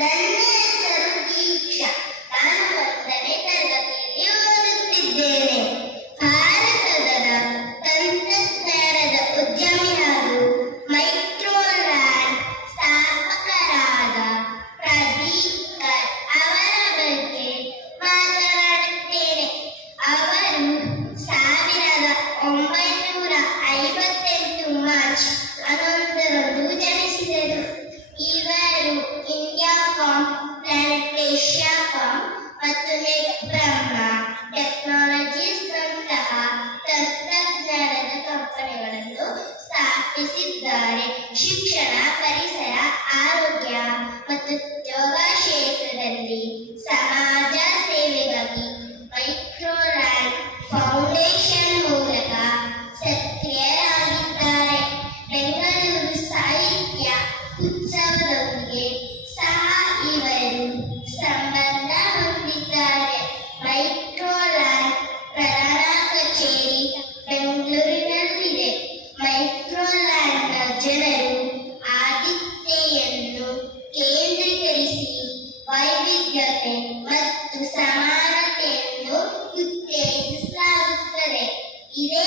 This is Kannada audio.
ನನ್ನ ಹೆಸರು ದೀಕ್ಷಾ. ನಾನು 1ನೇ ತರಗತಿಯಲ್ಲಿ ಓದುತ್ತಿದ್ದೇನೆ. ಭಾರತದ ತಂತ್ರಜ್ಞಾನದ ಉದ್ಯಮಿ ಹಾಗೂ ಮೈಕ್ರೋಲ್ಯಾಂಡ್ ಸ್ಥಾಪಕರಾದ ಪ್ರದೀಪ್ ಅವರ ಬಗ್ಗೆ ಮಾತನಾಡುತ್ತೇನೆ. ಅವರು 1958 ಮಾರ್ಚ್ 11ರಂದು ಜನಿಸಿದರು. ಇವರು ಇಂಡಿಯಾಕಾಮ್, ಪ್ಲಾನೆಟ್ ಏಷ್ಯಾಕಾಮ್ ಮತ್ತು ನೆಟ್ ಬ್ರಹ್ಮ ಟೆಕ್ನಾಲಜೀಸ್ ನಂತಹ ತಂತ್ರಜ್ಞಾನದ ಕಂಪನಿಗಳನ್ನು ಸ್ಥಾಪಿಸಿದ್ದಾರೆ. ಶಿಕ್ಷಣ, ಪರಿಸರ, ಆರೋಗ್ಯ ಮತ್ತು ಉದ್ಯೋಗ ಕ್ಷೇತ್ರದಲ್ಲಿ ಸಮಾಜ ಸೇವೆಗಾಗಿ ಮೈಕ್ರೋಲ್ಯಾಂಡ್ ಫೌಂಡೇಶನ್ ಮೂಲಕ ಸಕ್ರಿಯರಾಗಿದ್ದಾರೆ. ಬೆಂಗಳೂರು ಸಾಹಿತ್ಯ ಉತ್ಸವದೊಂದಿಗೆ ಸಹ ಇವರು ಸಂಬಂಧ ಹೊಂದಿದ್ದಾರೆ. ಮೈಕ್ರೋಲ್ಯಾಂಡ್ ಪ್ರಧಾನ ಕಚೇರಿ ಬೆಂಗಳೂರಿನಲ್ಲಿದೆ. ಮೈಕ್ರೋಲ್ಯಾಂಡ್ನ ಜನರು ಆತಿಥ್ಯವನ್ನು ಕೇಂದ್ರೀಕರಿಸಿ ವೈವಿಧ್ಯತೆ ಮತ್ತು ಸಮಾನತೆಯನ್ನು ಉತ್ತೇಜಿಸಲಾಗುತ್ತದೆ. ಇದೇ